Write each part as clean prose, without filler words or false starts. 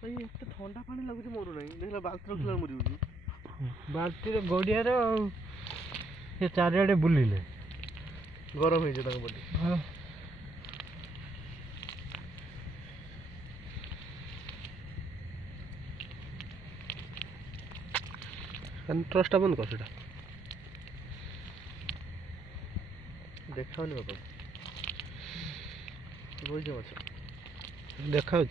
भाई एते ठंडा पानी लागुच मरु नहीं देखला बाल्टी रखला मरि उजी बाल्टी रे गड़िया रे से चारिआडे बुलिले गरम हे जे ताको बडी हां ट्रस्ट बंद कर सेटा देखाओनी बाबा रोई जे माछ देखाउ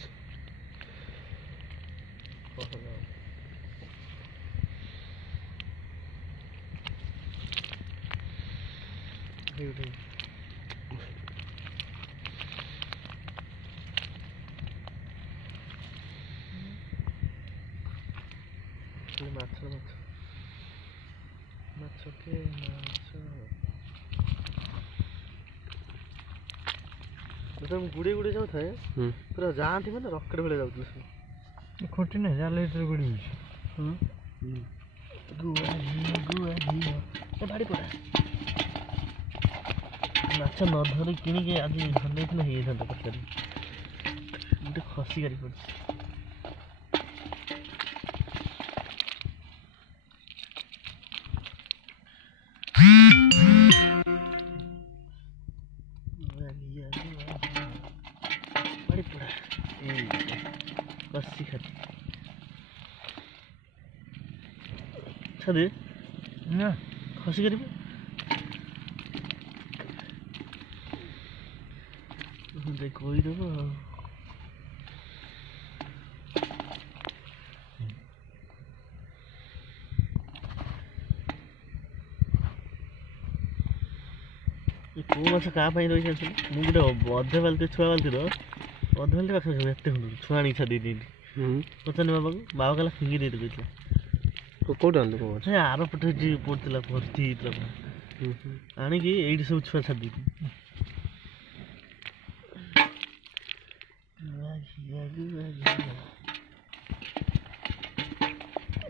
माछ के तुम गुड़े गुड़े जाऊ थाए पूरा जाती मैंने रॉकेट भेले जाऊ सब खोटी नहीं जाले इधर गुड़ी गुआ ए बाड़ी पड़ा माछ न धरी किनी के आज धरने इतना हे था तकरी मुझे खसी करी पड़ बाड़ी पड़ा ए खसी खाती छदे ना खसी करी देख कोई दबो को माछ का पाई रही छ मु गुटे अधे बाल्टी छुआ बाल्टी रो अधे बाल्टी पाख एते हुंदु छुआ नी छदी दी पचन बाबा को बाबा कला फिंगी दे दे को कोड आंदो को से आरो पटे जी पड़तला भर्ती इतला आनी की एडी सब छुआ छदी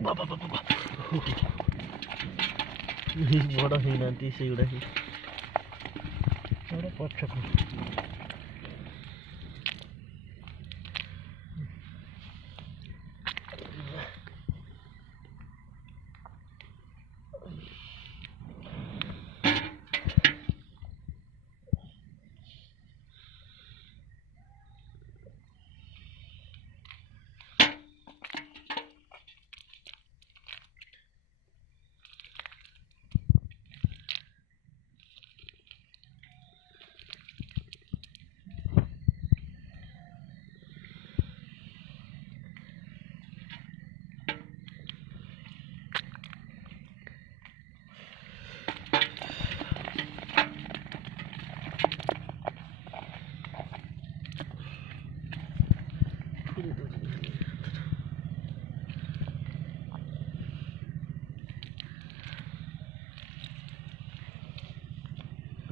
बाबा बाबा बड़ा ही नांती से उड़ा ही बड़ा पछक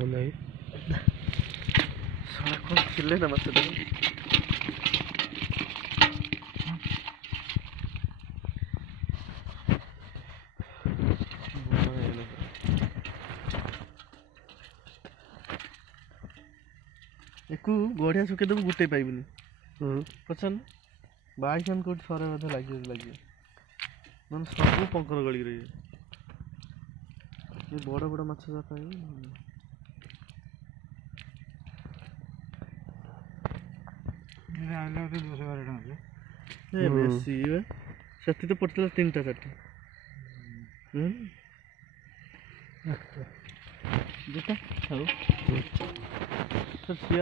नहीं साला कौन चिल्ले ना मत दे एकु गड़िया सुके दबु गुटे पाइबनी पछन बाइसन कोट सरे मधे लागी मन सब पंकर गली रही ये बड़ बड़ माछ जा पाइबो बेसी सती तो पड़ता 3टा 4टा दुटा